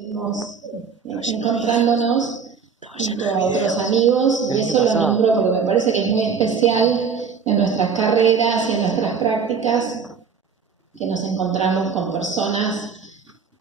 Estuvimos encontrándonos junto a otros amigos, y eso lo nombro porque me parece que es muy especial en nuestras carreras y en nuestras prácticas, que nos encontramos con personas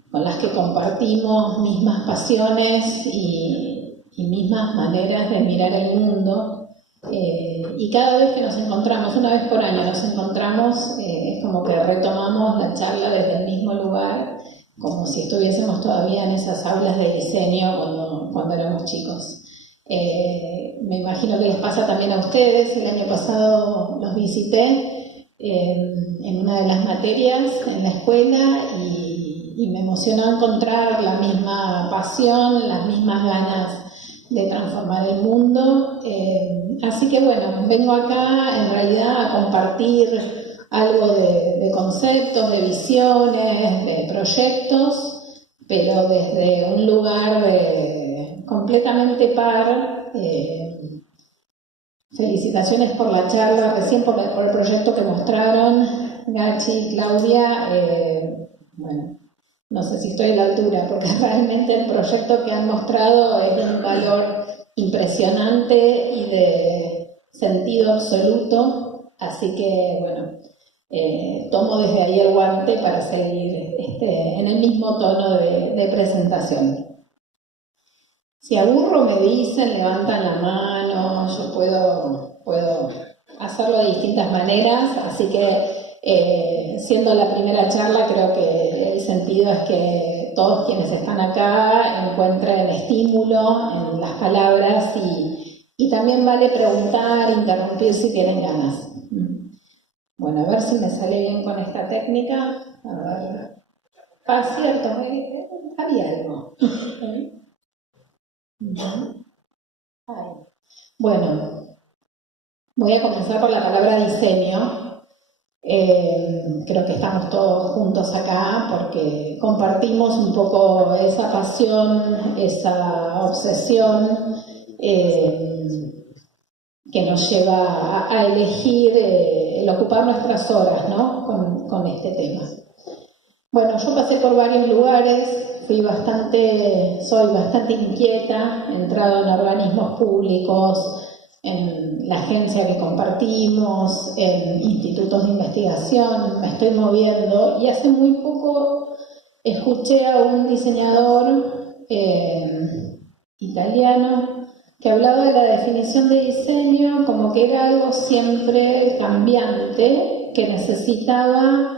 con las que compartimos mismas pasiones y mismas maneras de mirar el mundo. Y cada vez que nos encontramos, una vez por año nos encontramos, es como que retomamos la charla desde el mismo lugar, como si estuviésemos todavía en esas aulas de diseño cuando éramos chicos. Me imagino que les pasa también a ustedes. El año pasado los visité en una de las materias en la escuela y me emocionó encontrar la misma pasión, las mismas ganas de transformar el mundo. Así que bueno, vengo acá en realidad a compartir algo de conceptos, de visiones, de proyectos, pero desde un lugar completamente par. Felicitaciones por la charla, recién por el proyecto que mostraron, Gachi, Claudia. Bueno, no sé si estoy a la altura, porque realmente el proyecto que han mostrado es de un valor impresionante y de sentido absoluto, así que bueno, tomo desde ahí el guante para seguir en el mismo tono de presentación. Si aburro me dicen, levantan la mano, yo puedo hacerlo de distintas maneras, así que siendo la primera charla, creo que el sentido es que todos quienes están acá encuentren estímulo en las palabras y también vale preguntar, interrumpir si tienen ganas. Bueno, a ver si me sale bien con esta técnica. A ver. Cierto, había algo. Bueno, voy a comenzar por la palabra diseño. Creo que estamos todos juntos acá porque compartimos un poco esa pasión, esa obsesión que nos lleva a elegir el ocupar nuestras horas, ¿no? con este tema. Bueno, yo pasé por varios lugares, soy bastante inquieta, he entrado en organismos públicos, en la agencia que compartimos, en institutos de investigación, me estoy moviendo, y hace muy poco escuché a un diseñador italiano que hablaba de la definición de diseño como que era algo siempre cambiante, que necesitaba,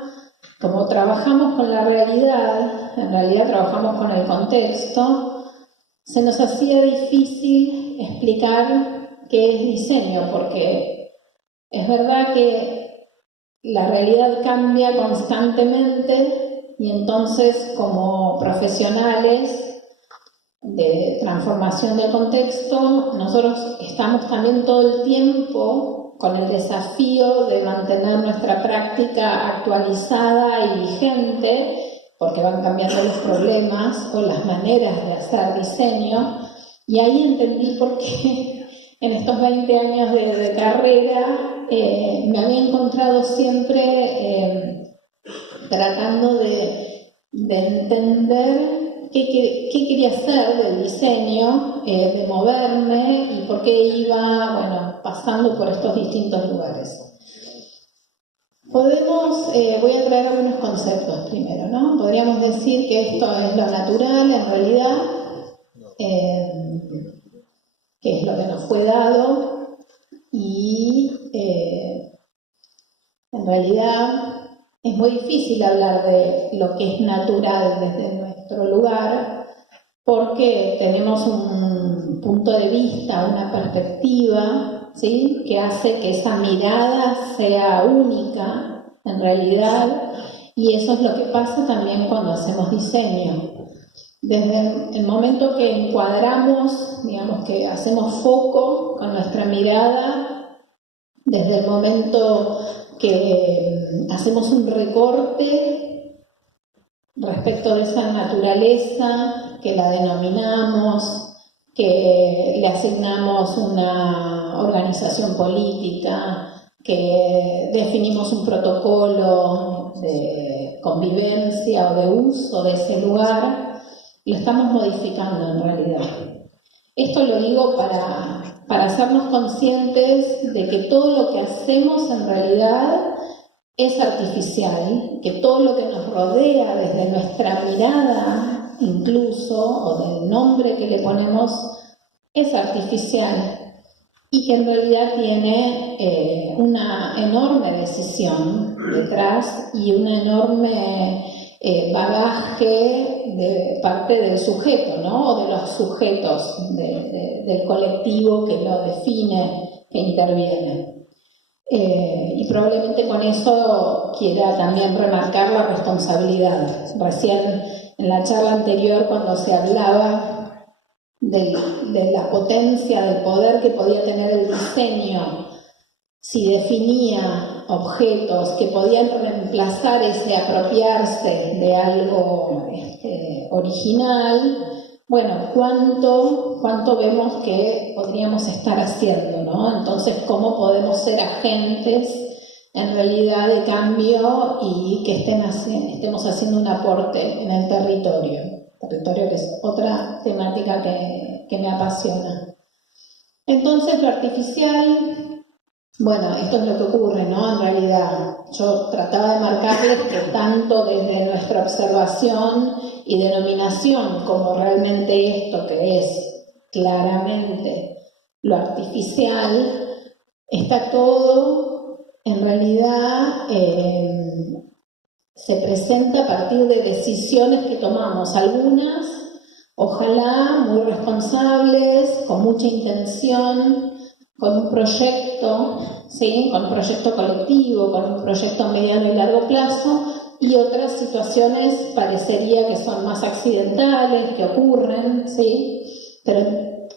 como trabajamos con la realidad, en realidad trabajamos con el contexto, se nos hacía difícil explicar qué es diseño, porque es verdad que la realidad cambia constantemente y entonces como profesionales de transformación del contexto, nosotros estamos también todo el tiempo con el desafío de mantener nuestra práctica actualizada y vigente, porque van cambiando los problemas o las maneras de hacer diseño, y ahí entendí por qué en estos 20 años de carrera me había encontrado siempre tratando de entender qué quería hacer del diseño, de moverme y por qué iba, pasando por estos distintos lugares. Voy a traer algunos conceptos primero, ¿no? Podríamos decir que esto es lo natural, en realidad, que es lo que nos fue dado, y en realidad es muy difícil hablar de lo que es natural desde nuestro lugar, porque tenemos un punto de vista, una perspectiva, ¿sí?, que hace que esa mirada sea única en realidad, y eso es lo que pasa también cuando hacemos diseño. Desde el momento que encuadramos, digamos que hacemos foco con nuestra mirada, desde el momento que hacemos un recorte respecto de esa naturaleza, que la denominamos, que le asignamos una organización política, que definimos un protocolo de convivencia o de uso de ese lugar, lo estamos modificando en realidad. Esto lo digo para hacernos conscientes de que todo lo que hacemos en realidad es artificial, que todo lo que nos rodea desde nuestra mirada incluso, o del nombre que le ponemos, es artificial y que en realidad tiene una enorme decisión detrás y un enorme bagaje de parte del sujeto, ¿no? O de los sujetos del colectivo que lo define, que interviene. Y probablemente con eso quiera también remarcar la responsabilidad. Recién en la charla anterior, cuando se hablaba de la potencia, del poder que podía tener el diseño, si definía objetos que podían reemplazar ese apropiarse de algo original, bueno, ¿cuánto vemos que podríamos estar haciendo, ¿no? Entonces, ¿cómo podemos ser agentes en realidad de cambio y que estemos haciendo un aporte en el territorio que es otra temática que me apasiona? Entonces, lo artificial, bueno, esto es lo que ocurre, ¿no? En realidad, yo trataba de marcarles que tanto desde nuestra observación y denominación como realmente esto que es claramente lo artificial, está todo en realidad se presenta a partir de decisiones que tomamos, algunas ojalá muy responsables, con mucha intención, con un proyecto, ¿sí? Con un proyecto colectivo, con un proyecto a mediano y largo plazo, y otras situaciones parecería que son más accidentales, que ocurren, ¿sí? Pero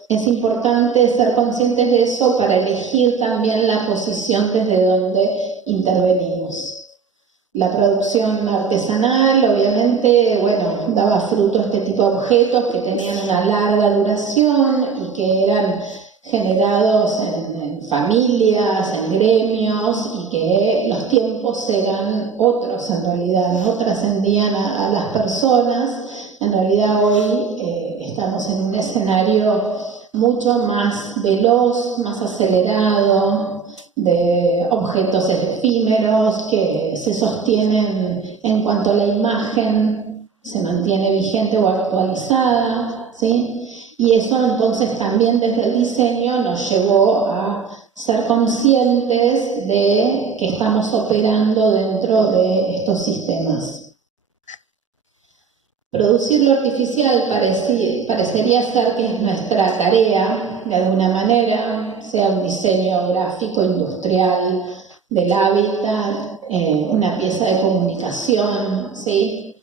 es importante ser conscientes de eso para elegir también la posición desde donde intervenimos. La producción artesanal, obviamente, bueno, daba fruto a este tipo de objetos que tenían una larga duración y que eran generados en familias, en gremios, y que los tiempos eran otros en realidad, no trascendían a las personas. En realidad hoy estamos en un escenario mucho más veloz, más acelerado, de objetos efímeros que se sostienen en cuanto a la imagen se mantiene vigente o actualizada, ¿sí? Y eso entonces también desde el diseño nos llevó a ser conscientes de que estamos operando dentro de estos sistemas. Producir lo artificial parecería ser que es nuestra tarea, de alguna manera, sea un diseño gráfico, industrial, del hábitat, una pieza de comunicación, ¿sí?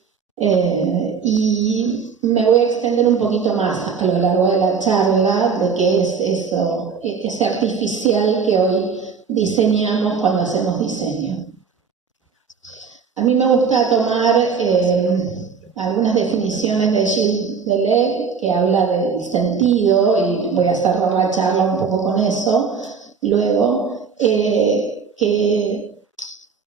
Y me voy a extender un poquito más a lo largo de la charla de qué es eso, ese artificial que hoy diseñamos cuando hacemos diseño. A mí me gusta tomar algunas definiciones de Gilles Deleuze, que habla del sentido, y voy a cerrar la charla un poco con eso, luego, que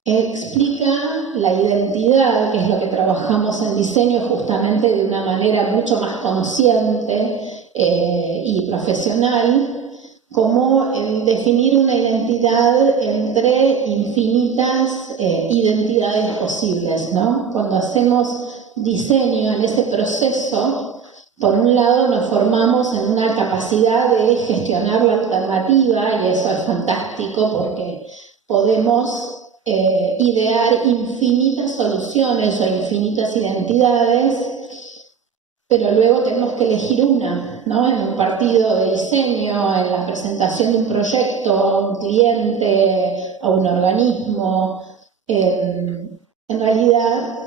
explica la identidad, que es lo que trabajamos en diseño justamente de una manera mucho más consciente y profesional, como definir una identidad entre infinitas identidades posibles, ¿no? Cuando hacemos diseño en ese proceso, por un lado nos formamos en una capacidad de gestionar la alternativa, y eso es fantástico porque podemos idear infinitas soluciones o infinitas identidades, pero luego tenemos que elegir una, ¿no? En un partido de diseño, en la presentación de un proyecto a un cliente, a un organismo, en realidad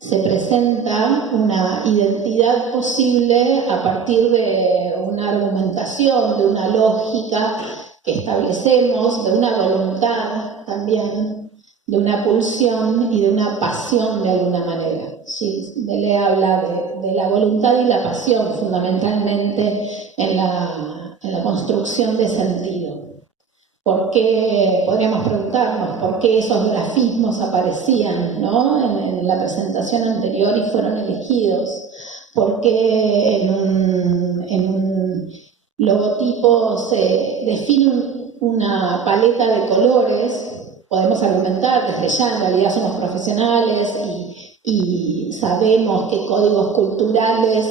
se presenta una identidad posible a partir de una argumentación, de una lógica que establecemos, de una voluntad también, de una pulsión y de una pasión de alguna manera. Sí, Deleuze habla de la voluntad y la pasión fundamentalmente en la construcción de sentido. ¿Por qué, podríamos preguntarnos, por qué esos grafismos aparecían, ¿no? en la presentación anterior y fueron elegidos? por qué en un logotipo se define una paleta de colores. Podemos argumentar desde ya, en realidad somos profesionales y sabemos que códigos culturales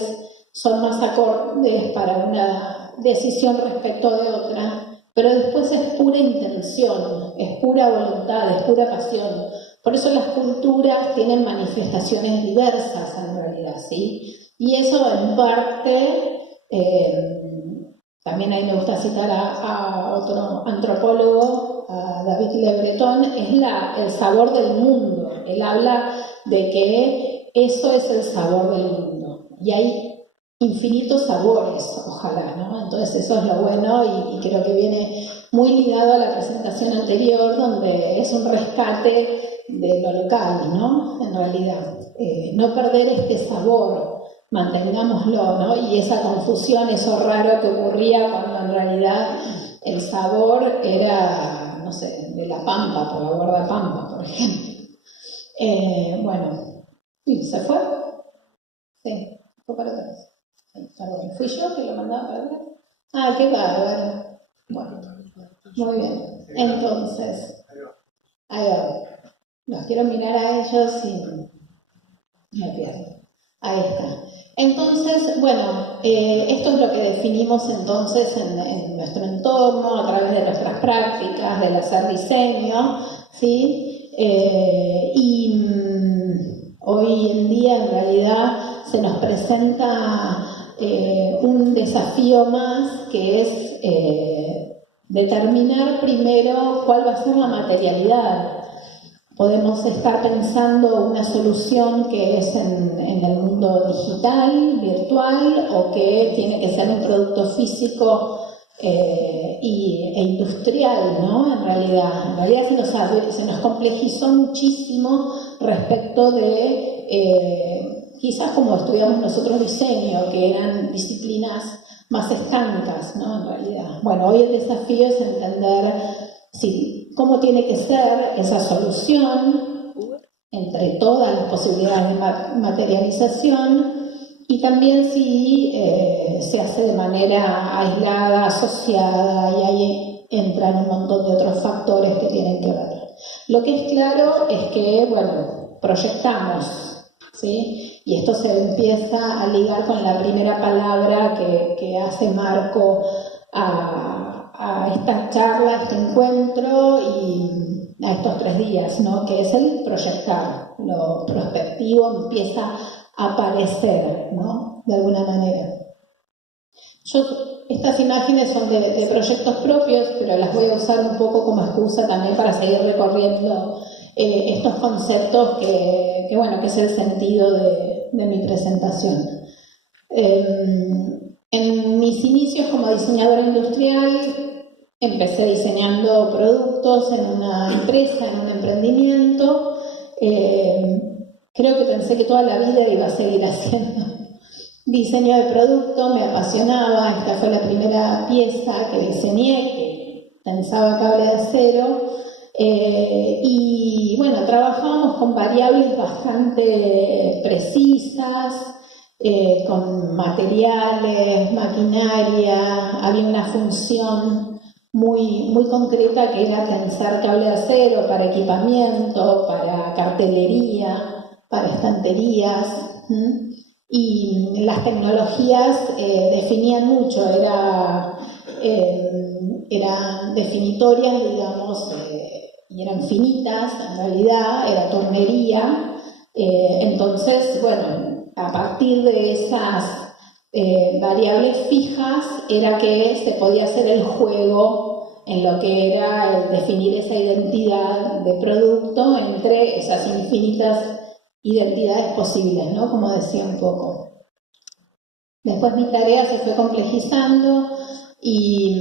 son más acordes para una decisión respecto de otra, pero después es pura intención, es pura voluntad, es pura pasión. Por eso las culturas tienen manifestaciones diversas en realidad, ¿sí? Y eso en parte, también ahí me gusta citar a otro antropólogo, a David Le Breton, es el sabor del mundo. Él habla de que eso es el sabor del mundo. Y hay infinitos sabores, ojalá, ¿no? Entonces eso es lo bueno y creo que viene muy ligado a la presentación anterior, donde es un rescate de lo local, ¿no? En realidad, no perder este sabor, mantengámoslo, ¿no? Y esa confusión, eso raro que ocurría cuando en realidad el sabor era, no sé, de la Pampa, por la guardapampa, por ejemplo. Bueno, sí, ¿se fue? Sí, fue para atrás. Perdón, ¿fui yo que lo mandaba para atrás? Ah, qué bárbaro. Bueno, muy bien. Entonces, ahí va. Los quiero mirar a ellos y me pierdo. Ahí está. Entonces, bueno, esto es lo que definimos entonces en nuestro entorno, a través de nuestras prácticas, del hacer diseño, ¿sí? Hoy en día, en realidad, se nos presenta un desafío más, que es determinar primero cuál va a ser la materialidad. Podemos estar pensando una solución que es en el mundo digital, virtual, o que tiene que ser un producto físico e industrial, ¿no? En realidad se nos complejizó muchísimo respecto de, quizás como estudiamos nosotros diseño, que eran disciplinas más estancas, ¿no? En realidad. Bueno, hoy el desafío es entender cómo tiene que ser esa solución entre todas las posibilidades de materialización y también si se hace de manera aislada, asociada, y ahí entran un montón de otros factores que tienen que ver. Lo que es claro es que, bueno, proyectamos, ¿sí? Y esto se empieza a ligar con la primera palabra que hace Marco a esta charla, a este encuentro y a estos 3 días, ¿no? Que es el proyectar. Lo prospectivo empieza a aparecer, ¿no? De alguna manera. Estas imágenes son de proyectos propios, pero las voy a usar un poco como excusa también para seguir recorriendo estos conceptos que es el sentido de mi presentación. En mis inicios como diseñadora industrial empecé diseñando productos en una empresa, en un emprendimiento. Creo que pensé que toda la vida iba a seguir haciendo diseño de producto, me apasionaba. Esta fue la primera pieza que diseñé, que pensaba cable de acero. Y bueno, trabajábamos con variables bastante precisas, con materiales, maquinaria. Había una función muy concreta que era tensar cable de acero para equipamiento, para cartelería, para estanterías. Y las tecnologías definían mucho, eran definitorias, digamos, y eran finitas, en realidad, era tornería. Entonces, bueno, a partir de esas variables fijas era que se podía hacer el juego en lo que era el definir esa identidad de producto entre esas infinitas identidades posibles, ¿no? Como decía un poco. Después mi tarea se fue complejizando y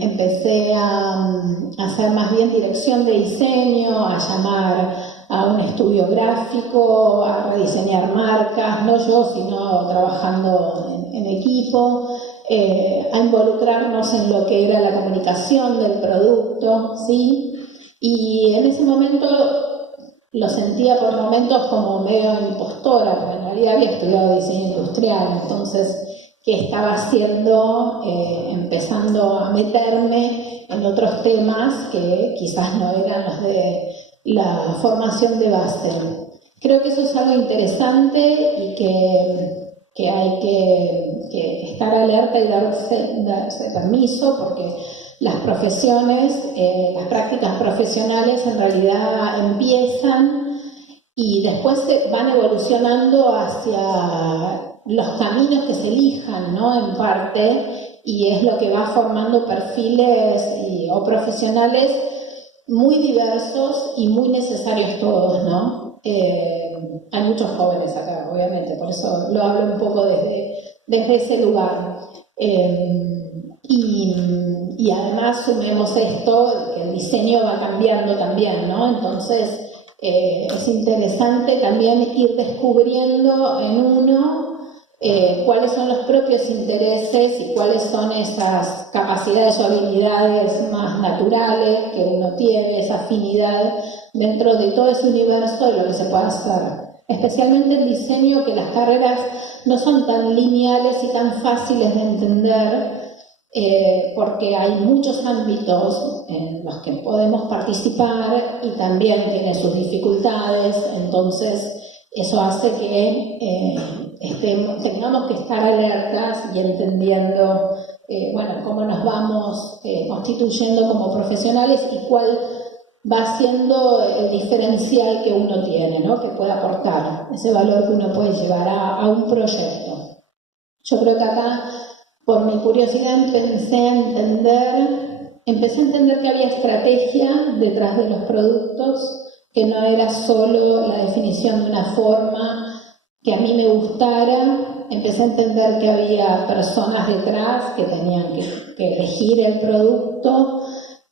empecé a hacer más bien dirección de diseño, a llamar a un estudio gráfico, a rediseñar marcas, no yo, sino trabajando en equipo, a involucrarnos en lo que era la comunicación del producto, ¿sí? Y en ese momento lo sentía por momentos como medio impostora, porque en realidad había estudiado diseño industrial, entonces, ¿qué estaba haciendo? Empezando a meterme en otros temas que quizás no eran los de la formación de base. Creo que eso es algo interesante y que hay que estar alerta y darse permiso, porque las profesiones, las prácticas profesionales en realidad empiezan y después se van evolucionando hacia los caminos que se elijan, ¿no? En parte, y es lo que va formando perfiles o profesionales muy diversos y muy necesarios todos, ¿no? Hay muchos jóvenes acá, obviamente, por eso lo hablo un poco desde ese lugar. Y además sumemos esto, que el diseño va cambiando también, ¿no? Entonces es interesante también ir descubriendo en uno cuáles son los propios intereses y cuáles son esas capacidades o habilidades más naturales que uno tiene, esa afinidad dentro de todo ese universo de lo que se puede hacer. Especialmente el diseño, que las carreras no son tan lineales y tan fáciles de entender, porque hay muchos ámbitos en los que podemos participar y también tiene sus dificultades, entonces eso hace que tengamos que estar alertas y entendiendo cómo nos vamos constituyendo como profesionales y cuál va siendo el diferencial que uno tiene, ¿no? Que puede aportar, ese valor que uno puede llevar a un proyecto. Yo creo que acá, por mi curiosidad, empecé a entender que había estrategia detrás de los productos, que no era solo la definición de una forma que a mí me gustara. Empecé a entender que había personas detrás que tenían que elegir el producto,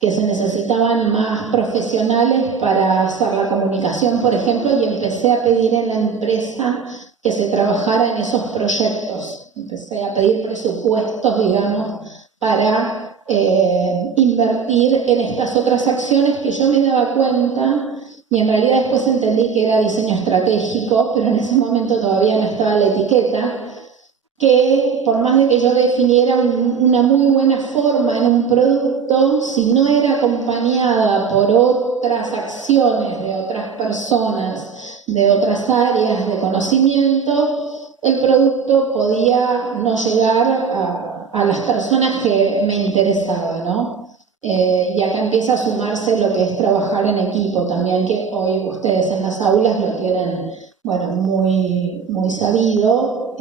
que se necesitaban más profesionales para hacer la comunicación, por ejemplo, y empecé a pedir en la empresa que se trabajara en esos proyectos. Empecé a pedir presupuestos, digamos, para invertir en estas otras acciones que yo me daba cuenta, y en realidad después entendí que era diseño estratégico, pero en ese momento todavía no estaba la etiqueta, que por más de que yo definiera una muy buena forma en un producto, si no era acompañada por otras acciones de otras personas, de otras áreas de conocimiento, el producto podía no llegar a las personas que me interesaban, ¿no? Y acá empieza a sumarse lo que es trabajar en equipo también, que hoy ustedes en las aulas lo tienen, muy, muy sabido,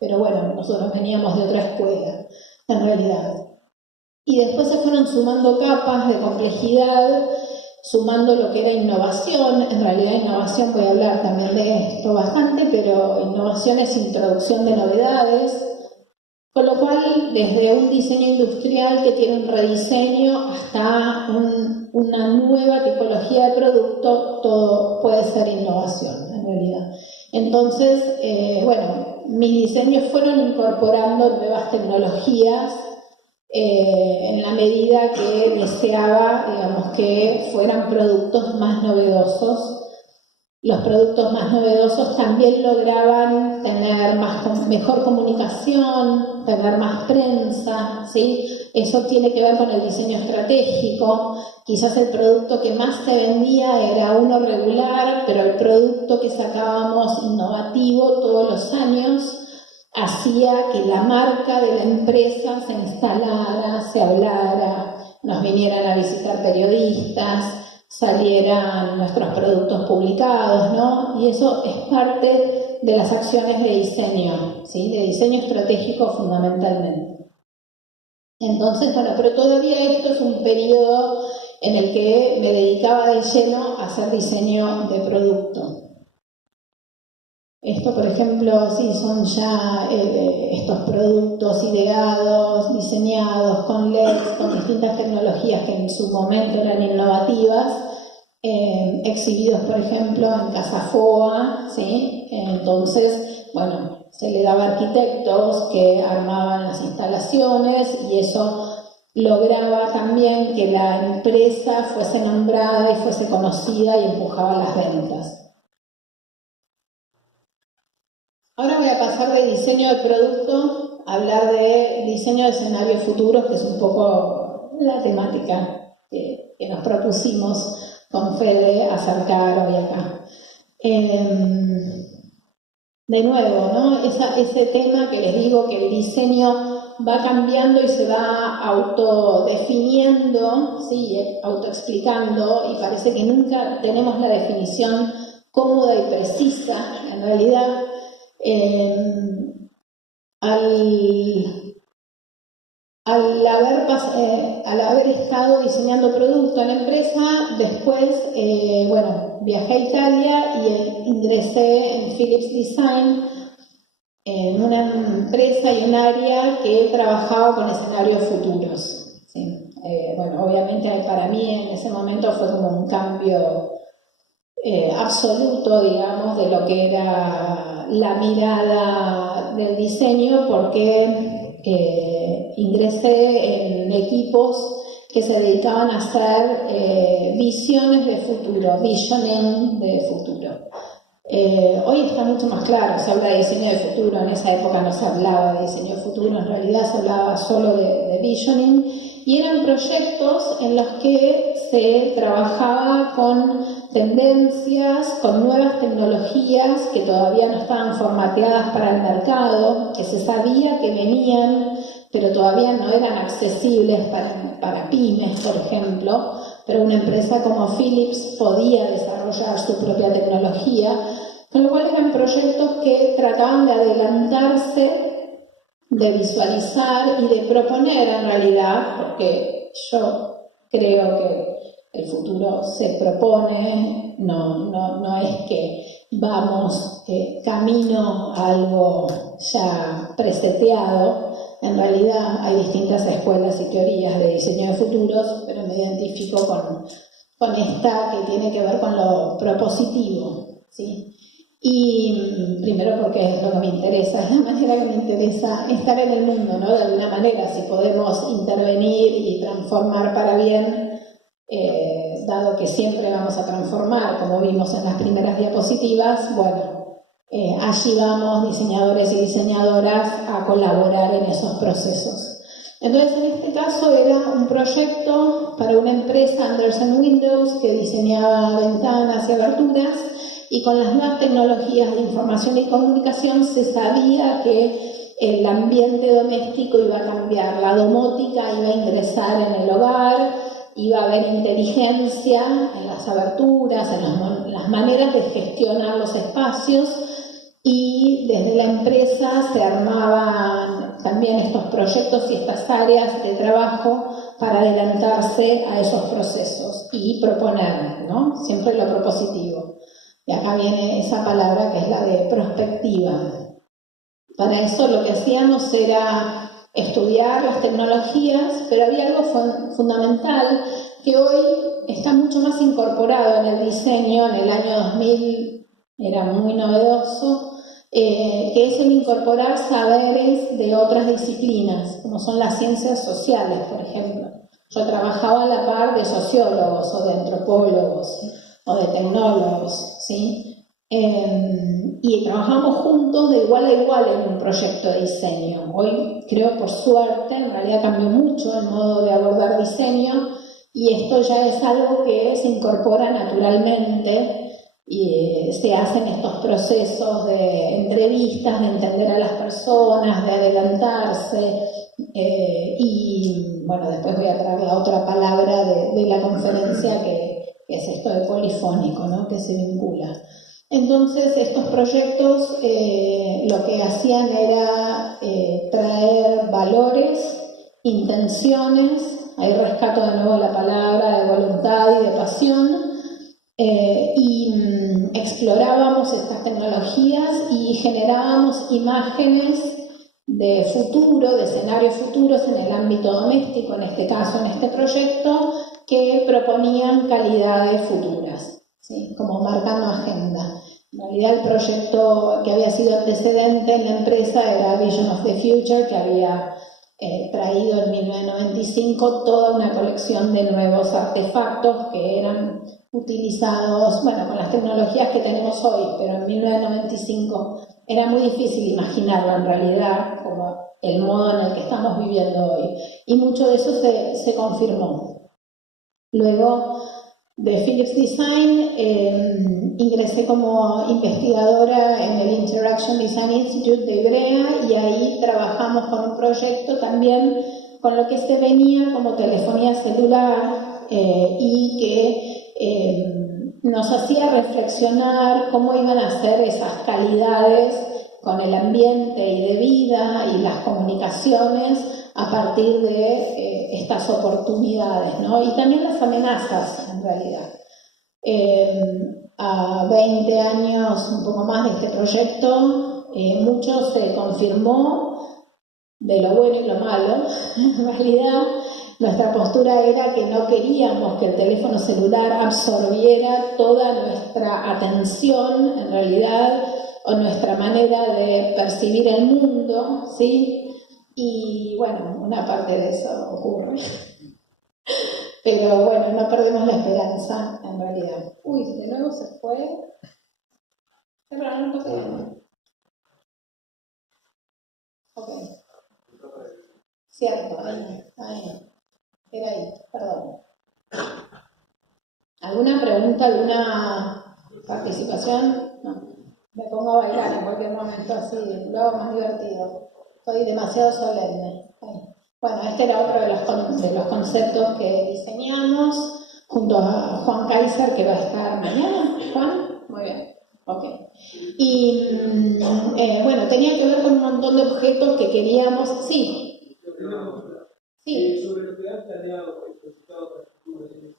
pero nosotros veníamos de otra escuela, en realidad. Y después se fueron sumando capas de complejidad, sumando lo que era innovación. En realidad innovación, voy a hablar también de esto bastante, pero innovación es introducción de novedades, con lo cual desde un diseño industrial que tiene un rediseño hasta una nueva tipología de producto, todo puede ser innovación en realidad. Entonces, mis diseños fueron incorporando nuevas tecnologías en la medida que deseaba, digamos, que fueran productos más novedosos. Los productos más novedosos también lograban tener mejor comunicación, tener más prensa, ¿sí? Eso tiene que ver con el diseño estratégico. Quizás el producto que más se vendía era uno regular, pero el producto que sacábamos innovativo todos los años hacía que la marca de la empresa se instalara, se hablara, nos vinieran a visitar periodistas, salieran nuestros productos publicados, ¿no? Y eso es parte de las acciones de diseño, ¿sí? De diseño estratégico fundamentalmente. Entonces, pero todavía esto es un periodo en el que me dedicaba de lleno a hacer diseño de producto. Esto, por ejemplo, sí, son ya estos productos ideados, diseñados con LEDs, con distintas tecnologías que en su momento eran innovativas, exhibidos, por ejemplo, en Casa FOA, ¿sí? Entonces, se le daba a arquitectos que armaban las instalaciones y eso lograba también que la empresa fuese nombrada y fuese conocida y empujaba las ventas. Ahora voy a pasar de diseño de producto a hablar de diseño de escenarios futuros, que es un poco la temática que nos propusimos con Fede acercar hoy acá. De nuevo, ¿no? Ese tema que les digo que el diseño va cambiando y se va autodefiniendo, ¿sí? Autoexplicando, y parece que nunca tenemos la definición cómoda y precisa. En realidad, al haber estado diseñando producto en la empresa, después, viajé a Italia y ingresé en Philips Design, en una empresa y un área que trabajaba con escenarios futuros. ¿Sí? Obviamente para mí en ese momento fue como un cambio absoluto, digamos, de lo que era la mirada del diseño, porque ingresé en equipos que se dedicaban a hacer visiones de futuro, visioning de futuro. Hoy está mucho más claro, se habla de diseño de futuro, en esa época no se hablaba de diseño de futuro, en realidad se hablaba solo de visioning, y eran proyectos en los que se trabajaba con tendencias, con nuevas tecnologías que todavía no estaban formateadas para el mercado, que se sabía que venían, pero todavía no eran accesibles para pymes, por ejemplo, pero una empresa como Philips podía desarrollar su propia tecnología, con lo cual eran proyectos que trataban de adelantarse, de visualizar y de proponer en realidad, porque yo creo que el futuro se propone, no es que vamos camino a algo ya preseteado. En realidad hay distintas escuelas y teorías de diseño de futuros, pero me identifico con esta que tiene que ver con lo propositivo, ¿sí? Y primero porque es lo que me interesa, es la manera que me interesa estar en el mundo, ¿no? De alguna manera, si podemos intervenir y transformar para bien, dado que siempre vamos a transformar, como vimos en las primeras diapositivas, bueno, allí vamos diseñadores y diseñadoras a colaborar en esos procesos. Entonces, en este caso era un proyecto para una empresa, Anderson Windows, que diseñaba ventanas y aberturas, y con las nuevas tecnologías de información y comunicación se sabía que el ambiente doméstico iba a cambiar, la domótica iba a ingresar en el hogar, iba a haber inteligencia en las aberturas, en las maneras de gestionar los espacios, y desde la empresa se armaban también estos proyectos y estas áreas de trabajo para adelantarse a esos procesos y proponer, ¿no? Siempre lo propositivo. Y acá viene esa palabra que es la de prospectiva. Para eso lo que hacíamos era estudiar las tecnologías, pero había algo fundamental que hoy está mucho más incorporado en el diseño. En el año 2000 era muy novedoso, que es el incorporar saberes de otras disciplinas, como son las ciencias sociales, por ejemplo. Yo trabajaba a la par de sociólogos o de antropólogos o de tecnólogos, ¿sí? Y trabajamos juntos de igual a igual en un proyecto de diseño. Hoy creo, por suerte, en realidad cambió mucho el modo de abordar diseño, y esto ya es algo que se incorpora naturalmente y se hacen estos procesos de entrevistas, de entender a las personas, de adelantarse, y bueno, después voy a traer la otra palabra de la conferencia que es esto de polifónico, ¿no? Que se vincula. Entonces, estos proyectos lo que hacían era traer valores, intenciones, ahí rescato de nuevo la palabra de voluntad y de pasión, y explorábamos estas tecnologías y generábamos imágenes de futuro, de escenarios futuros en el ámbito doméstico, en este caso, en este proyecto, que proponían calidades futuras, ¿sí? Como marcando agenda. En realidad el proyecto que había sido antecedente en la empresa era Vision of the Future, que había traído en 1995 toda una colección de nuevos artefactos que eran utilizados, bueno, con las tecnologías que tenemos hoy, pero en 1995 era muy difícil imaginarlo en realidad como el modo en el que estamos viviendo hoy. Y mucho de eso se confirmó. Luego de Philips Design ingresé como investigadora en el Interaction Design Institute de Ivrea y ahí trabajamos con un proyecto también con lo que se venía como telefonía celular y que nos hacía reflexionar cómo iban a ser esas calidades con el ambiente y de vida y las comunicaciones a partir de estas oportunidades, ¿no? Y también las amenazas, en realidad. A 20 años, un poco más de este proyecto, mucho se confirmó de lo bueno y lo malo. En realidad, nuestra postura era que no queríamos que el teléfono celular absorbiera toda nuestra atención, en realidad, o nuestra manera de percibir el mundo, ¿sí? Y bueno, una parte de eso ocurre. Pero bueno, no perdemos la esperanza, en realidad. Uy, de nuevo se fue. Pero no pasa nada. Ok. Cierto, ahí. Era ahí, perdón. ¿Alguna pregunta, alguna participación? No. Me pongo a bailar en cualquier momento así, lo hago más divertido. Soy demasiado solemne. Bueno, este era otro de los conceptos que diseñamos junto a Juan Kaiser, que va a estar mañana. ¿Juan? Muy bien. Ok. Y bueno, tenía que ver con un montón de objetos que queríamos. Sí. Sí. Sobre lo que han planeado el resultado para el futuro de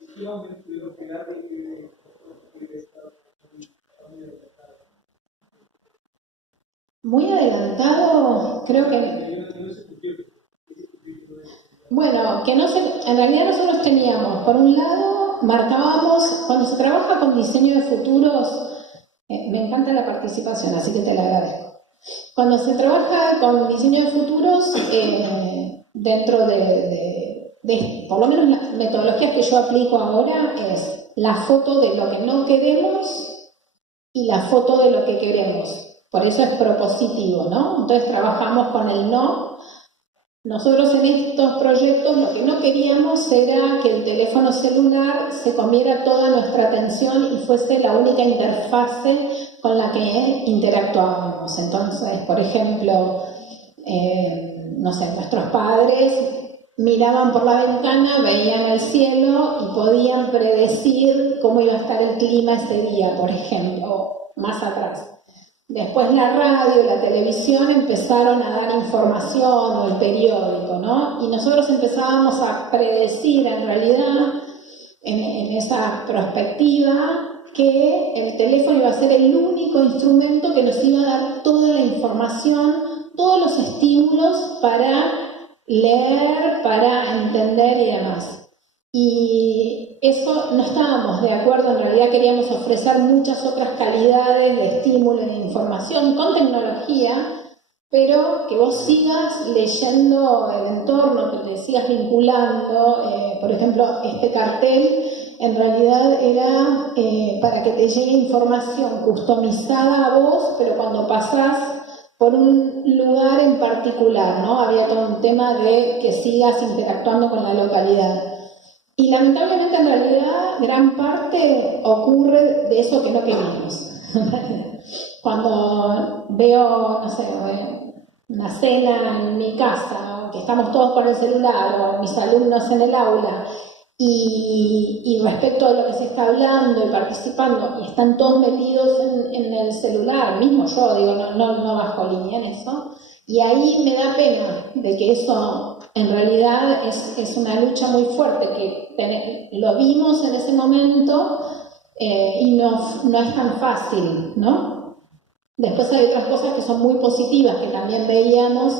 efectivamente tuvieron que darle que muy adelantado, creo que... Bueno, que no se, en realidad nosotros teníamos, por un lado, marcábamos, cuando se trabaja con diseño de futuros, me encanta la participación, así que te la agradezco. Cuando se trabaja con diseño de futuros, dentro de por lo menos las metodologías que yo aplico ahora, es la foto de lo que no queremos y la foto de lo que queremos. Por eso es propositivo, ¿no? Entonces trabajamos con el no. Nosotros en estos proyectos lo que no queríamos era que el teléfono celular se comiera toda nuestra atención y fuese la única interfase con la que interactuábamos. Entonces, por ejemplo, no sé, nuestros padres miraban por la ventana, veían el cielo y podían predecir cómo iba a estar el clima ese día, por ejemplo, o más atrás. Después la radio y la televisión empezaron a dar información, o el periódico, ¿no? Y nosotros empezábamos a predecir en realidad, en esa perspectiva, que el teléfono iba a ser el único instrumento que nos iba a dar toda la información, todos los estímulos para leer, para entender y demás. Y eso no estábamos de acuerdo, en realidad queríamos ofrecer muchas otras calidades de estímulo y de información con tecnología, pero que vos sigas leyendo el entorno, que te sigas vinculando. Por ejemplo, este cartel en realidad era para que te llegue información customizada a vos, pero cuando pasás por un lugar en particular, ¿no? Había todo un tema de que sigas interactuando con la localidad. Y lamentablemente en realidad gran parte ocurre de eso que no queríamos. Cuando veo, no sé, una cena en mi casa, que estamos todos con el celular, o mis alumnos en el aula, y respecto a lo que se está hablando y participando, y están todos metidos en el celular, mismo yo, digo, no bajo línea en eso, y ahí me da pena de que eso en realidad es una lucha muy fuerte, que lo vimos en ese momento y no es tan fácil, ¿no? Después hay otras cosas que son muy positivas, que también veíamos,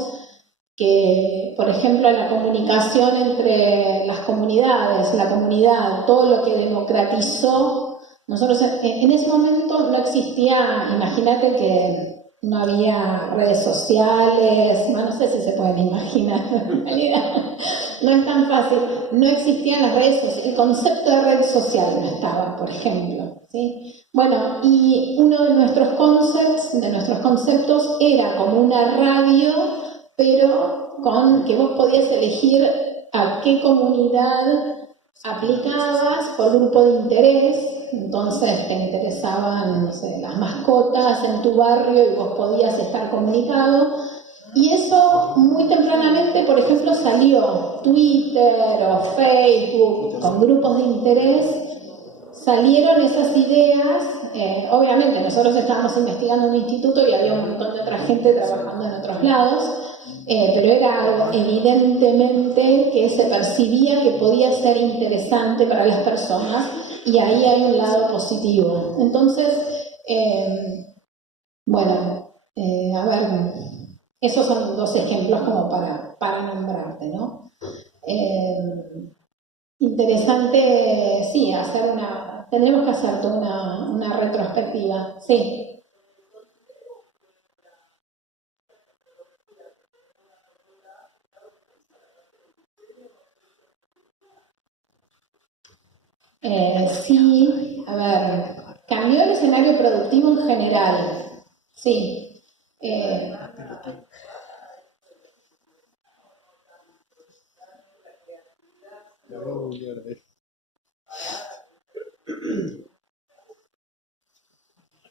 que, por ejemplo, la comunicación entre las comunidades, la comunidad, todo lo que democratizó. Nosotros en ese momento no existía, imagínate que no había redes sociales, no sé si se pueden imaginar en realidad. No es tan fácil, no existían las redes sociales, el concepto de red social no estaba, por ejemplo, ¿sí? Bueno, y uno de nuestros conceptos era como una radio, pero con que vos podías elegir a qué comunidad aplicabas por grupo de interés. Entonces te interesaban, no sé, las mascotas en tu barrio y vos podías estar comunicado. Y eso muy tempranamente, por ejemplo, salió Twitter o Facebook con grupos de interés, salieron esas ideas. Obviamente nosotros estábamos investigando en un instituto y había un montón de otra gente trabajando en otros lados, pero era algo evidentemente que se percibía que podía ser interesante para las personas, y ahí hay un lado positivo. Entonces, a ver, esos son dos ejemplos como para nombrarte, ¿no? Interesante, sí, tendremos que hacer toda una retrospectiva, sí. Sí, a ver, cambió el escenario productivo en general, sí.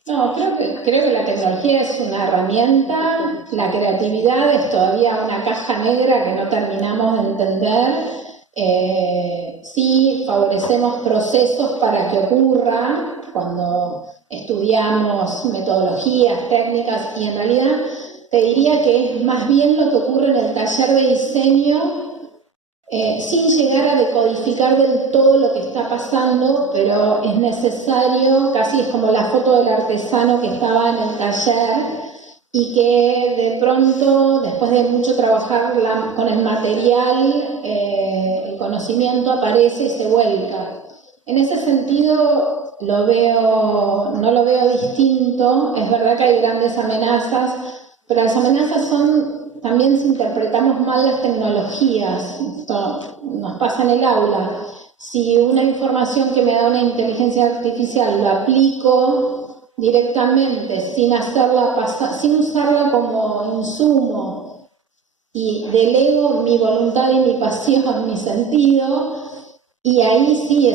No, creo que la tecnología es una herramienta, la creatividad es todavía una caja negra que no terminamos de entender. Sí, favorecemos procesos para que ocurra cuando estudiamos metodologías, técnicas, y en realidad te diría que es más bien lo que ocurre en el taller de diseño, sin llegar a decodificar del todo lo que está pasando, pero es necesario, casi es como la foto del artesano que estaba en el taller y que de pronto, después de mucho trabajar con el material, el conocimiento aparece y se vuelca. En ese sentido no lo veo distinto. Es verdad que hay grandes amenazas, pero las amenazas son también si interpretamos mal las tecnologías. Esto nos pasa en el aula. Si una información que me da una inteligencia artificial la aplico directamente sin usarla como insumo, y delego mi voluntad y mi pasión, mi sentido, y ahí sí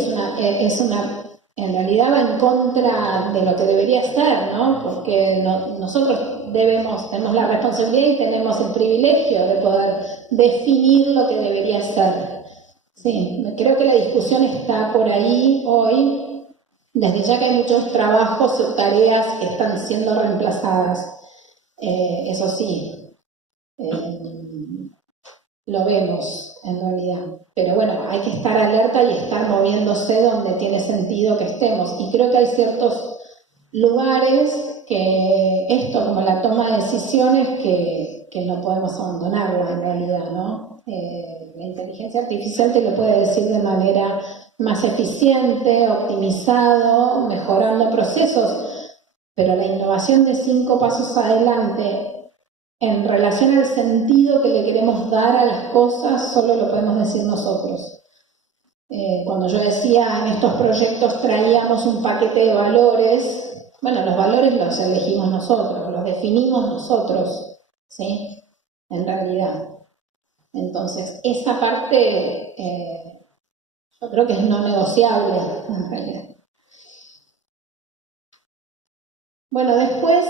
en realidad va en contra de lo que debería ser, ¿no? Porque nosotros tenemos la responsabilidad y tenemos el privilegio de poder definir lo que debería ser. Sí, creo que la discusión está por ahí hoy, desde ya que hay muchos trabajos o tareas que están siendo reemplazadas. Eso sí, lo vemos en realidad. Pero bueno, hay que estar alerta y estar moviéndose donde tiene sentido que estemos. Y creo que hay ciertos lugares que esto, como la toma de decisiones, que no podemos abandonarla en realidad, ¿no? La inteligencia artificial te lo puede decir de manera más eficiente, optimizado, mejorando procesos, pero la innovación de 5 pasos adelante en relación al sentido que le queremos dar a las cosas, solo lo podemos decir nosotros. Cuando yo decía en estos proyectos traíamos un paquete de valores, bueno, los valores los elegimos nosotros, los definimos nosotros, ¿sí? En realidad. Entonces, esa parte yo creo que es no negociable, en realidad. Bueno, después,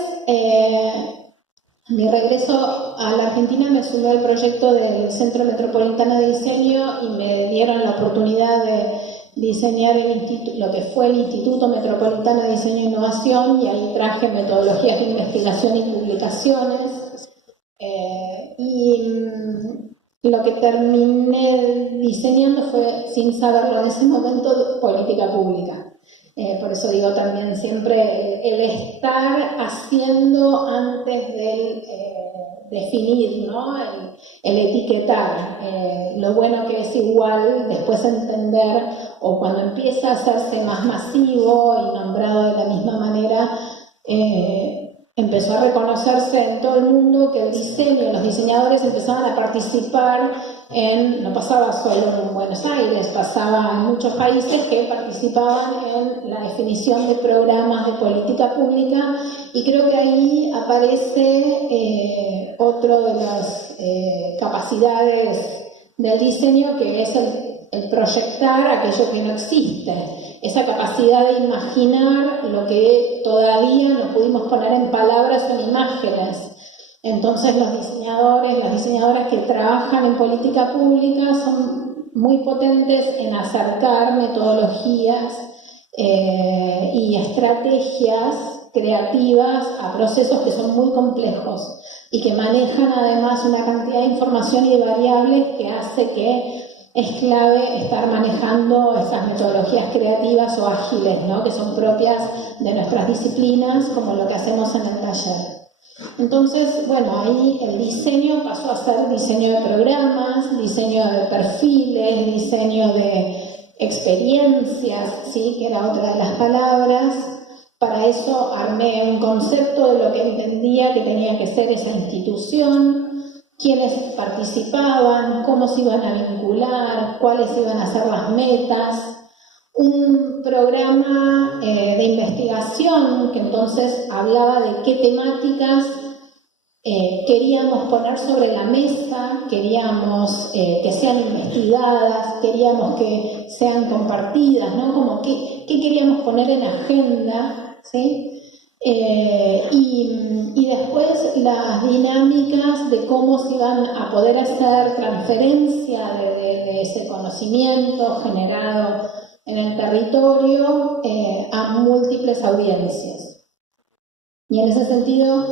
mi regreso a la Argentina me sumé al proyecto del Centro Metropolitano de Diseño y me dieron la oportunidad de diseñar lo que fue el Instituto Metropolitano de Diseño e Innovación, y ahí traje metodologías de investigación y publicaciones. Y lo que terminé diseñando fue, sin saberlo en ese momento, política pública. Por eso digo también siempre el estar haciendo antes del definir, ¿no? El etiquetar. Lo bueno que es igual después entender, o cuando empieza a hacerse más masivo y nombrado de la misma manera, empezó a reconocerse en todo el mundo que el diseño, los diseñadores empezaban a participar no pasaba solo en Buenos Aires, pasaba en muchos países que participaban en la definición de programas de política pública, y creo que ahí aparece otro de las capacidades del diseño, que es el proyectar aquello que no existe, esa capacidad de imaginar lo que todavía no pudimos poner en palabras o en imágenes. Entonces los diseñadores, las diseñadoras que trabajan en política pública son muy potentes en acercar metodologías y estrategias creativas a procesos que son muy complejos y que manejan además una cantidad de información y de variables que hace que es clave estar manejando estas metodologías creativas o ágiles, ¿no?, que son propias de nuestras disciplinas, como lo que hacemos en el taller. Entonces, bueno, ahí el diseño pasó a ser diseño de programas, diseño de perfiles, diseño de experiencias, ¿sí?, que era otra de las palabras. Para eso armé un concepto de lo que entendía que tenía que ser esa institución, quiénes participaban, cómo se iban a vincular, cuáles iban a ser las metas, un programa de investigación que entonces hablaba de qué temáticas queríamos poner sobre la mesa, queríamos que sean investigadas, queríamos que sean compartidas, ¿no?, como qué queríamos poner en agenda, ¿sí? Y después las dinámicas de cómo se iban a poder hacer transferencia de ese conocimiento generado en el territorio a múltiples audiencias. Y en ese sentido,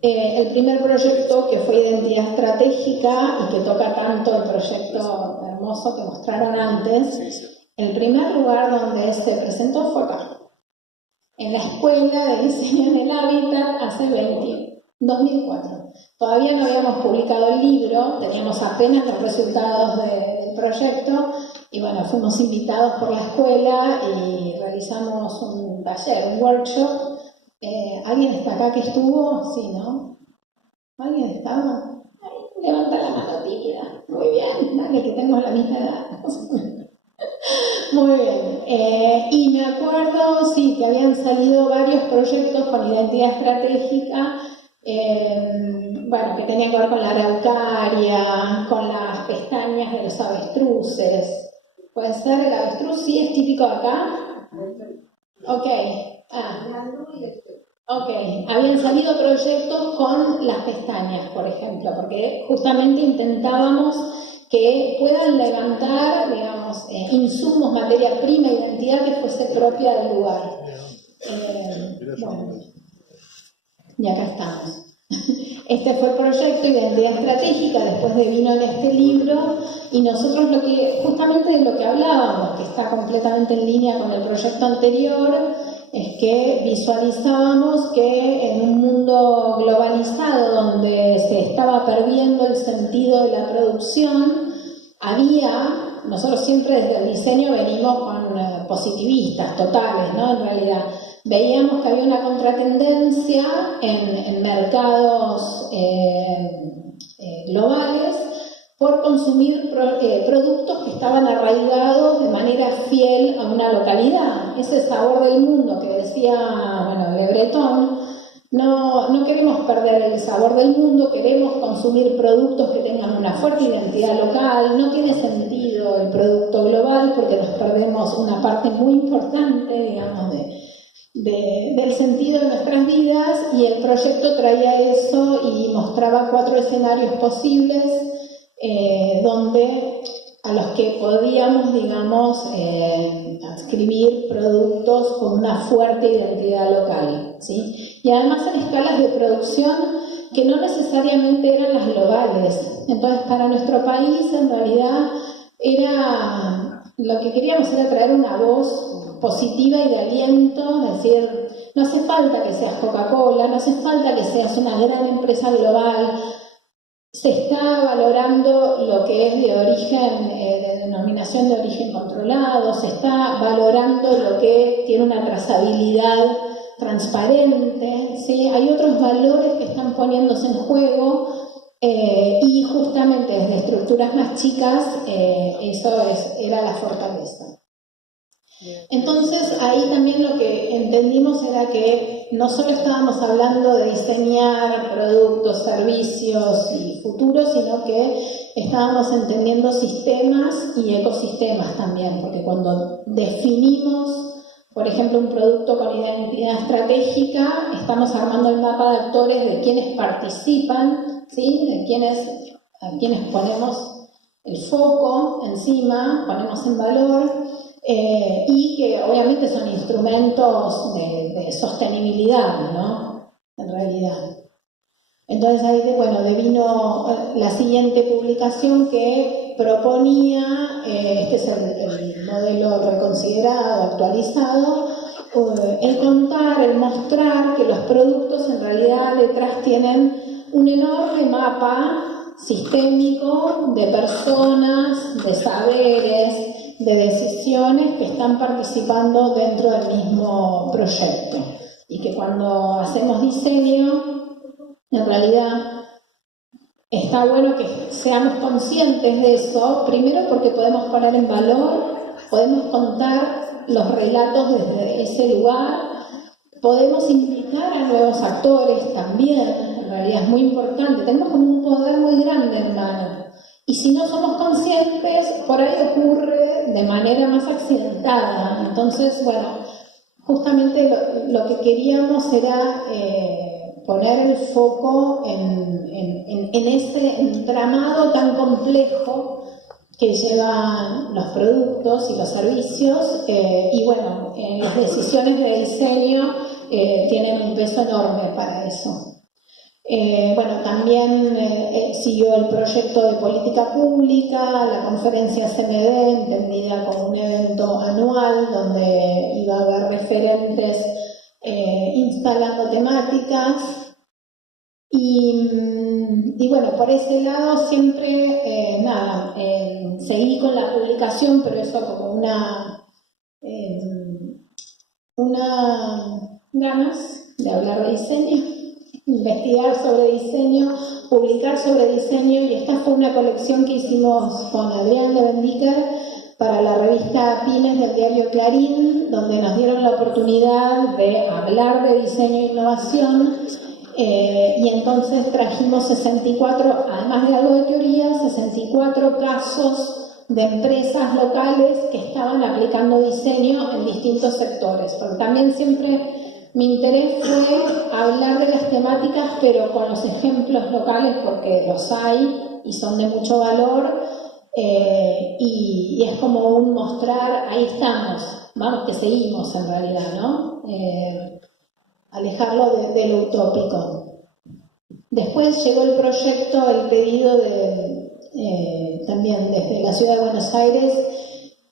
el primer proyecto, que fue Identidad Estratégica y que toca tanto el proyecto hermoso que mostraron antes, el primer lugar donde se presentó fue acá, en la Escuela de Diseño en el Hábitat, hace 2004. Todavía no habíamos publicado el libro, teníamos apenas los resultados del proyecto, y bueno, fuimos invitados por la escuela y realizamos un taller, un workshop. ¿Alguien está acá que estuvo? Sí, ¿no? ¿Alguien estaba? Ay, levanta la mano tímida. Muy bien, dale, que tenemos la misma edad. Muy bien. Y me acuerdo, sí, que habían salido varios proyectos con identidad estratégica, bueno, que tenían que ver con la araucaria, con las pestañas de los avestruces. ¿Puede ser? ¿El avestruz sí es típico de acá? Ok. Ok, habían salido proyectos con las pestañas, por ejemplo, porque justamente intentábamos que puedan levantar, digamos, insumos, materia prima, identidad que fuese propia del lugar. Bueno, y acá estamos. Este fue el proyecto Identidad Estratégica, después devino en este libro, y nosotros justamente de lo que hablábamos, que está completamente en línea con el proyecto anterior, es que visualizábamos que en un mundo globalizado donde se estaba perdiendo el sentido de la producción, nosotros siempre desde el diseño venimos con positivistas totales, ¿no? En realidad veíamos que había una contratendencia en mercados globales por consumir productos que estaban arraigados de manera fiel a una localidad. Ese sabor del mundo que decía, bueno, Le Breton, no queremos perder el sabor del mundo, queremos consumir productos que tengan una fuerte identidad local. No tiene sentido el producto global porque nos perdemos una parte muy importante, digamos, del sentido de nuestras vidas, y el proyecto traía eso y mostraba 4 escenarios posibles donde a los que podíamos, digamos, adscribir productos con una fuerte identidad local, ¿sí? Y además en escalas de producción que no necesariamente eran las globales. Entonces, para nuestro país, en realidad, lo que queríamos era traer una voz positiva y de aliento, es decir, no hace falta que seas Coca-Cola, no hace falta que seas una gran empresa global. Se está valorando lo que es de origen, de denominación de origen controlado, se está valorando lo que tiene una trazabilidad transparente, ¿sí? Hay otros valores que están poniéndose en juego y justamente desde estructuras más chicas era la fortaleza. Entonces ahí también lo que entendimos era que no solo estábamos hablando de diseñar productos, servicios y futuros, sino que estábamos entendiendo sistemas y ecosistemas también, porque cuando definimos, por ejemplo, un producto con identidad estratégica, estamos armando el mapa de actores de quienes participan, ¿sí? A quienes ponemos el foco encima, ponemos en valor, y que obviamente son instrumentos de sostenibilidad, ¿no? En realidad. Entonces ahí devino la siguiente publicación que proponía, este es el modelo reconsiderado, actualizado, el contar, el mostrar que los productos en realidad detrás tienen un enorme mapa sistémico de personas, de saberes, de decisiones que están participando dentro del mismo proyecto. Y que cuando hacemos diseño, en realidad está bueno que seamos conscientes de eso, primero porque podemos poner en valor, podemos contar los relatos desde ese lugar, podemos implicar a nuevos actores también, en realidad es muy importante, tenemos como un poder muy grande en mano. Y si no somos conscientes, por ahí ocurre de manera más accidentada. Entonces, bueno, justamente lo que queríamos era poner el foco en ese entramado tan complejo que llevan los productos y los servicios, y bueno, las decisiones de diseño tienen un peso enorme para eso. Bueno, también siguió el proyecto de política pública, la conferencia CMD, entendida como un evento anual donde iba a haber referentes instalando temáticas. Y bueno, por ese lado siempre, seguí con la publicación, pero eso como una ganas de hablar de diseño, investigar sobre diseño, publicar sobre diseño, y esta fue una colección que hicimos con Adrián Levendiker para la revista Pymes del diario Clarín, donde nos dieron la oportunidad de hablar de diseño e innovación, y entonces trajimos 64, además de algo de teoría, 64 casos de empresas locales que estaban aplicando diseño en distintos sectores, porque también siempre mi interés fue hablar de las temáticas, pero con los ejemplos locales, porque los hay y son de mucho valor, y es como un mostrar, ahí estamos, vamos que seguimos en realidad, ¿no? Alejarlo de lo utópico. Después llegó el proyecto, el pedido también desde la Ciudad de Buenos Aires.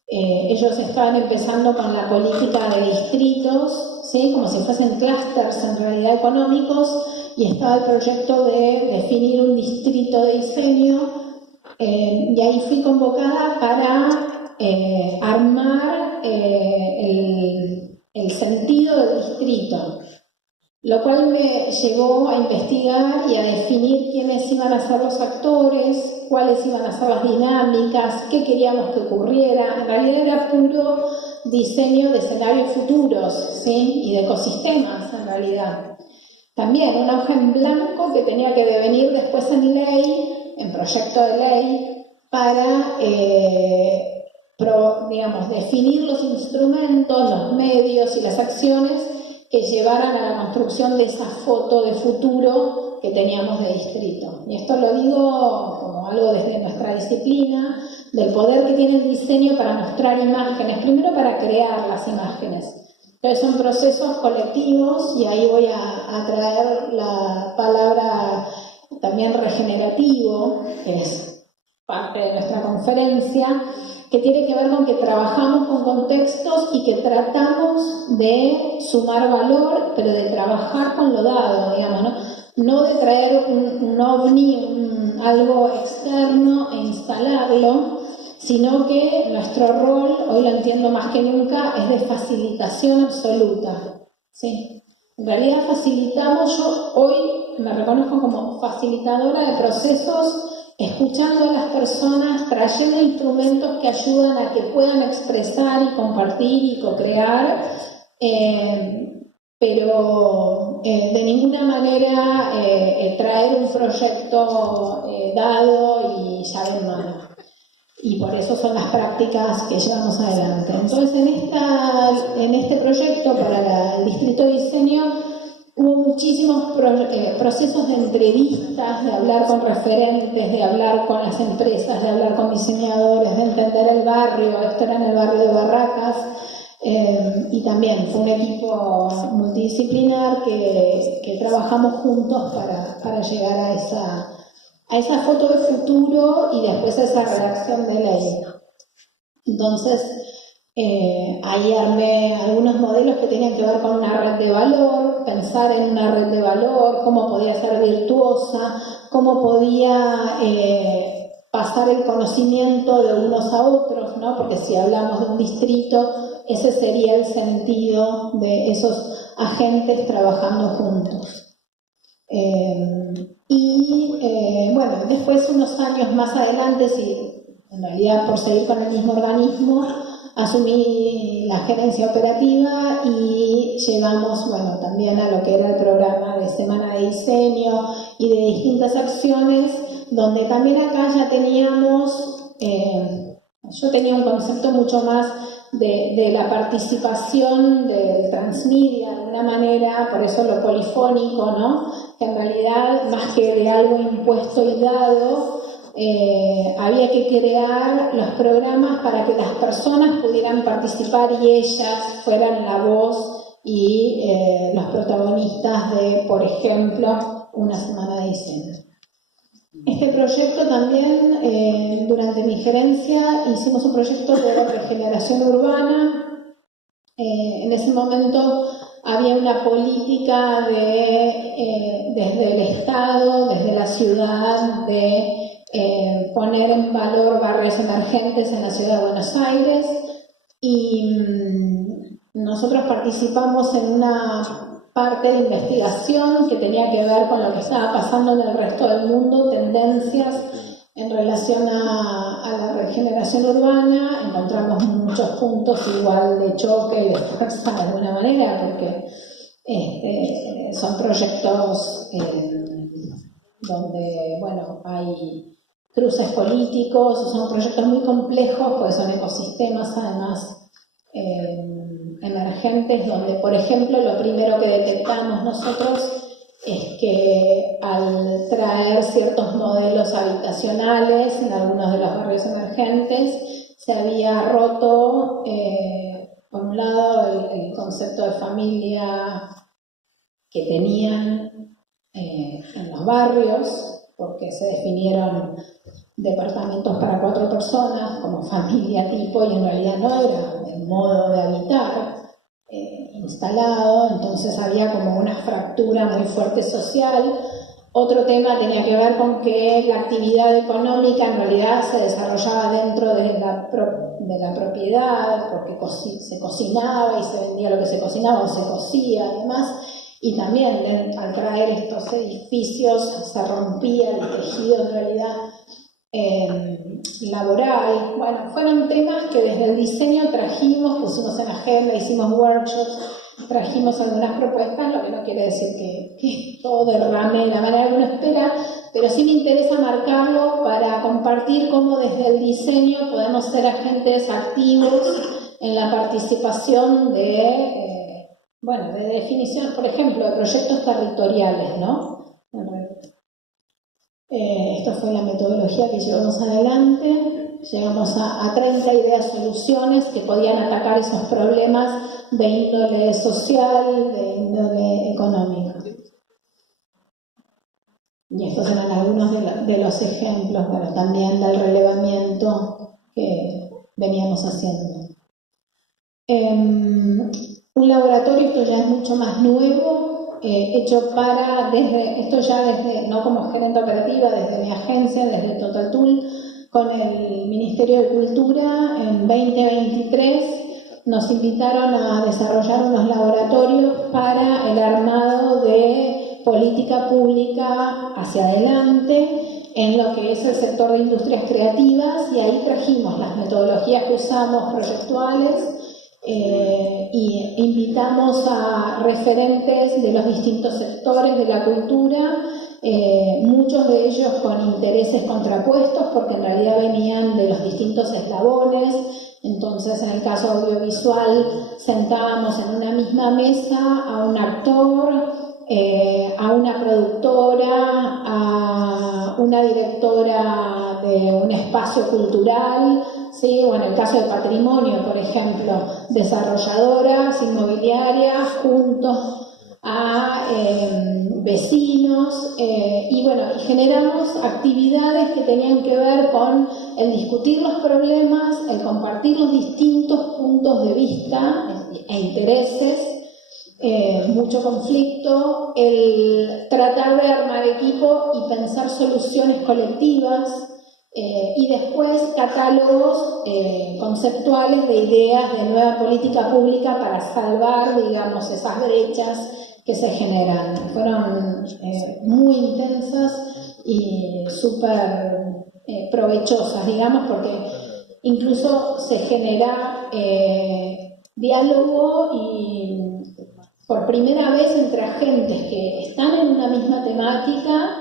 Ellos estaban empezando con la política de distritos, ¿sí? Como si fuesen clústeres en realidad económicos, y estaba el proyecto de definir un distrito de diseño, y ahí fui convocada para armar el sentido del distrito, lo cual me llevó a investigar y a definir quiénes iban a ser los actores, cuáles iban a ser las dinámicas, qué queríamos que ocurriera. En realidad era puro diseño de escenarios futuros, ¿sí? Y de ecosistemas, en realidad. También una hoja en blanco que tenía que devenir después en ley, en proyecto de ley, para definir los instrumentos, los medios y las acciones que llevaran a la construcción de esa foto de futuro que teníamos de distrito. Y esto lo digo como algo desde nuestra disciplina, del poder que tiene el diseño para mostrar imágenes, primero para crear las imágenes. Entonces son procesos colectivos, y ahí voy a traer la palabra también regenerativo, que es parte de nuestra conferencia, que tiene que ver con que trabajamos con contextos y que tratamos de sumar valor, pero de trabajar con lo dado, digamos, ¿no? No de traer un ovni, algo externo e instalarlo, sino que nuestro rol, hoy lo entiendo más que nunca, es de facilitación absoluta, ¿sí? En realidad facilitamos, yo hoy me reconozco como facilitadora de procesos, escuchando a las personas, trayendo instrumentos que ayudan a que puedan expresar y compartir y co-crear, pero de ninguna manera traer un proyecto dado y llave en mano. Y por eso son las prácticas que llevamos adelante. Entonces, en este proyecto para el Distrito de Diseño hubo muchísimos procesos de entrevistas, de hablar con referentes, de hablar con las empresas, de hablar con diseñadores, de entender el barrio. Esto era en el barrio de Barracas, y también fue un equipo multidisciplinar que trabajamos juntos para llegar a esa foto de futuro y después a esa redacción de ley. Entonces, ahí armé algunos modelos que tenían que ver con una red de valor, pensar en una red de valor, cómo podía ser virtuosa, cómo podía pasar el conocimiento de unos a otros, ¿no? Porque si hablamos de un distrito, ese sería el sentido de esos agentes trabajando juntos. Bueno, después, unos años más adelante, en realidad por seguir con el mismo organismo, asumí la gerencia operativa y llegamos, bueno, también a lo que era el programa de Semana de Diseño y de distintas acciones, donde también acá ya teníamos, yo tenía un concepto mucho más de la participación del transmedia, de alguna manera, por eso lo polifónico, ¿no? Que en realidad, más que de algo impuesto y dado, había que crear los programas para que las personas pudieran participar y ellas fueran la voz y los protagonistas de, por ejemplo, una semana de diseño. Este proyecto también, durante mi gerencia, hicimos un proyecto de regeneración urbana. En ese momento había una política desde el Estado, desde la ciudad, de poner en valor barrios emergentes en la ciudad de Buenos Aires, y nosotros participamos en una parte de investigación que tenía que ver con lo que estaba pasando en el resto del mundo, tendencias en relación a la regeneración urbana. Encontramos muchos puntos igual de choque y de fuerza de alguna manera, porque son proyectos donde, bueno, hay cruces políticos, son proyectos muy complejos porque son ecosistemas además emergentes, donde, por ejemplo, lo primero que detectamos nosotros es que al traer ciertos modelos habitacionales en algunos de los barrios emergentes, se había roto, por un lado, el concepto de familia que tenían en los barrios, porque se definieron departamentos para 4 personas como familia tipo, y en realidad no era el modo de habitar instalado. Entonces había como una fractura muy fuerte social. Otro tema tenía que ver con que la actividad económica en realidad se desarrollaba dentro de la propiedad, porque se cocinaba y se vendía lo que se cocinaba o se cocía además. Y también al traer estos edificios se rompía el tejido en realidad laboral. Bueno, fueron temas que desde el diseño trajimos, pusimos en agenda, hicimos workshops, trajimos algunas propuestas, lo que no quiere decir que todo derrame de la manera que uno espera, pero sí me interesa marcarlo para compartir cómo desde el diseño podemos ser agentes activos en la participación de definición, por ejemplo, de proyectos territoriales, ¿no? Esto fue la metodología que llevamos adelante. Llegamos a 30 ideas soluciones que podían atacar esos problemas de índole social, de índole económica. Y estos eran algunos de los ejemplos, bueno, también del relevamiento que veníamos haciendo. Un laboratorio, esto ya es mucho más nuevo, hecho no como gerente operativa, desde mi agencia, desde Total Tool, con el Ministerio de Cultura. En 2023 nos invitaron a desarrollar unos laboratorios para el armado de política pública hacia adelante en lo que es el sector de industrias creativas, y ahí trajimos las metodologías que usamos proyectuales y invitamos a referentes de los distintos sectores de la cultura, muchos de ellos con intereses contrapuestos porque en realidad venían de los distintos eslabones. Entonces, en el caso audiovisual, sentábamos en una misma mesa a un actor, a una productora, a una directora de un espacio cultural, ¿sí? O en el caso de patrimonio, por ejemplo, desarrolladoras inmobiliarias juntos a vecinos, y bueno, y generamos actividades que tenían que ver con el discutir los problemas, el compartir los distintos puntos de vista e intereses, mucho conflicto, el tratar de armar equipo y pensar soluciones colectivas, y después catálogos conceptuales de ideas de nueva política pública para salvar, digamos, esas brechas que se generan. Fueron muy intensas y súper provechosas, digamos, porque incluso se genera diálogo y por primera vez entre agentes que están en una misma temática,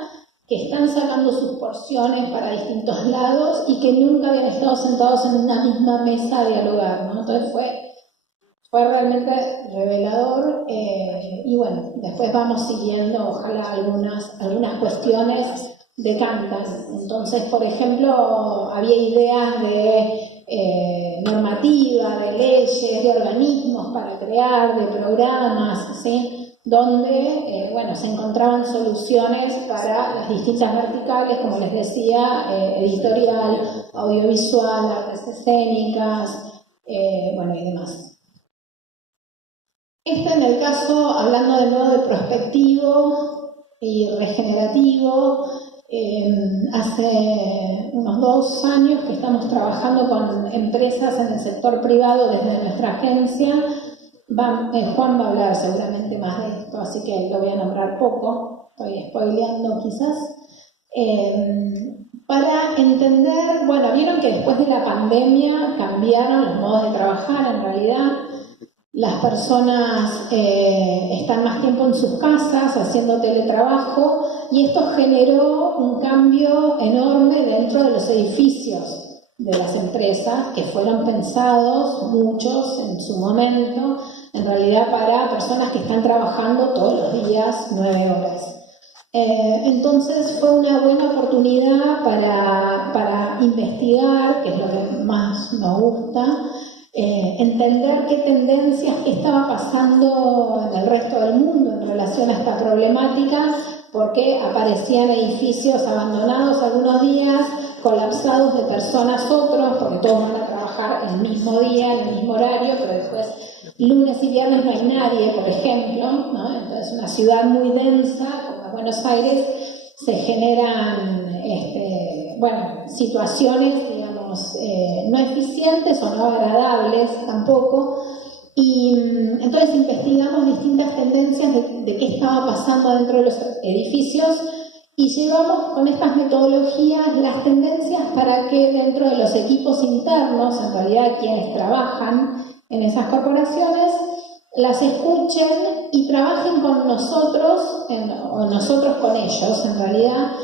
que están sacando sus porciones para distintos lados y que nunca habían estado sentados en una misma mesa a dialogar, ¿no? Entonces fue realmente revelador, y bueno, después vamos siguiendo, ojalá algunas cuestiones decantan. Entonces, por ejemplo, había ideas de normativa, de leyes, de organismos para crear, de programas, ¿sí? Donde bueno, se encontraban soluciones para las distintas verticales, como les decía, editorial, audiovisual, artes escénicas, bueno, y demás. Esto en el caso, hablando de nuevo de prospectivo y regenerativo, hace unos 2 años que estamos trabajando con empresas en el sector privado desde nuestra agencia. Juan va a hablar seguramente más de esto, así que lo voy a nombrar poco, estoy spoileando quizás. Para entender, bueno, vieron que después de la pandemia cambiaron los modos de trabajar, en realidad. Las personas están más tiempo en sus casas haciendo teletrabajo, y esto generó un cambio enorme dentro de los edificios de las empresas, que fueron pensados, muchos en su momento, en realidad para personas que están trabajando todos los días 9 horas. Entonces fue una buena oportunidad para investigar, que es lo que más nos gusta, entender qué tendencias, qué estaba pasando en el resto del mundo en relación a esta problemática, porque aparecían edificios abandonados algunos días, colapsados de personas otros, porque todos van a trabajar el mismo día, en el mismo horario, pero después lunes y viernes no hay nadie, por ejemplo, ¿no? Entonces, una ciudad muy densa como Buenos Aires, se generan bueno, situaciones, digamos, no eficientes o no agradables tampoco, y entonces investigamos distintas tendencias de qué estaba pasando dentro de los edificios, y llevamos con estas metodologías las tendencias para que dentro de los equipos internos, en realidad quienes trabajan en esas corporaciones, las escuchen y trabajen con nosotros, o nosotros con ellos, en realidad,